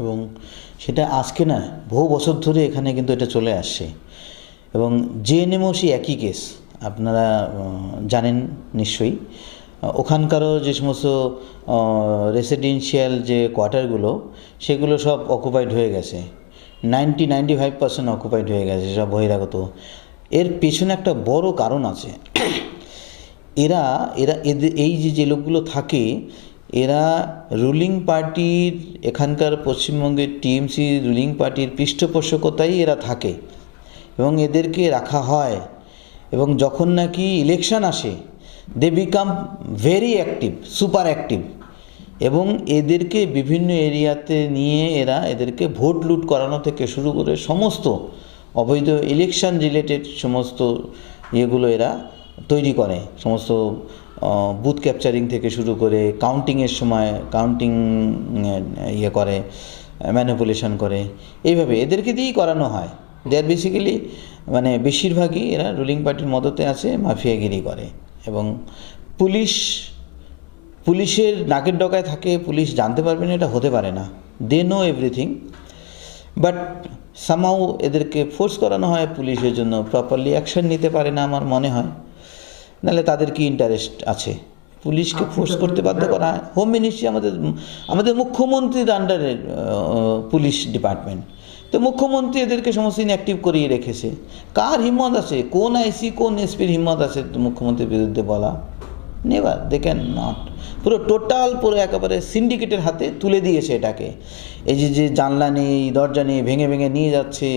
এবং সেটা আজকে না, বহু বছর ধরে এখানে কিন্তু এটা চলে আসছে। এবং জেএনএমও সেই একই কেস আপনারা জানেন নিশ্চয়ই। ওখানকারও যে সমস্ত রেসিডেন্সিয়াল যে কোয়ার্টারগুলো সেগুলো সব অকুপাইড হয়ে গেছে। Ninety ninety five percent occupied হয়ে গেছে সব বহিরাগত। এর পেছনে একটা বড় কারণ আছে। এরা এরা, এদের, এই যে যে লোকগুলো থাকে, এরা রুলিং পার্টির এখানকার পশ্চিমবঙ্গের টিএমসি রুলিং পার্টির পৃষ্ঠপোষকতাই এরা থাকে এবং এদেরকে রাখা হয়। এবং যখন নাকি ইলেকশন আসে they become very active super active এবং এদেরকে বিভিন্ন এরিয়াতে নিয়ে এরা এদেরকে ভোট লুট করানো থেকে শুরু করে সমস্ত অবৈধ ইলেকশন রিলেটেড সমস্ত ইয়েগুলো এরা তৈরি করে। সমস্ত বুথ ক্যাপচারিং থেকে শুরু করে কাউন্টিংয়ের সময় কাউন্টিং ইয়ে করে ম্যানিপুলেশন করে। এইভাবে এদেরকে দিয়েই করানো হয়। দে আর বেসিক্যালি মানে বেশিরভাগই এরা রুলিং পার্টির মদতে আছে মাফিয়াগিরি করে। এবং পুলিশ, পুলিশের নাকের ডগায় থাকে, পুলিশ জানতে পারবে না, এটা হতে পারে না। দে নো এভরিথিং বাট সামাও এদেরকে ফোর্স করানো হয় পুলিশের জন্য প্রপারলি অ্যাকশন নিতে পারে না আমার মনে হয়। নাহলে তাদের কি ইন্টারেস্ট আছে? পুলিশকে ফোর্স করতে বাধ্য করা হয়। হোম মিনিস্ট্রি আমাদের আমাদের মুখ্যমন্ত্রীর আন্ডারে পুলিশ ডিপার্টমেন্ট তো মুখ্যমন্ত্রী এদেরকে সমস্ত অ্যাক্টিভ করিয়ে রেখেছে। কার হিম্মত আছে? কোন আইসি কোন এসপির হিম্মত আছে মুখ্যমন্ত্রীর বিরুদ্ধে বলা? নেভার দে ক্যান নট পুরো টোটাল পুরো একেবারে সিন্ডিকেটের হাতে তুলে দিয়েছে এটাকে। এই যে যে জানলা নেই দরজা নেই ভেঙে ভেঙে নিয়ে যাচ্ছে।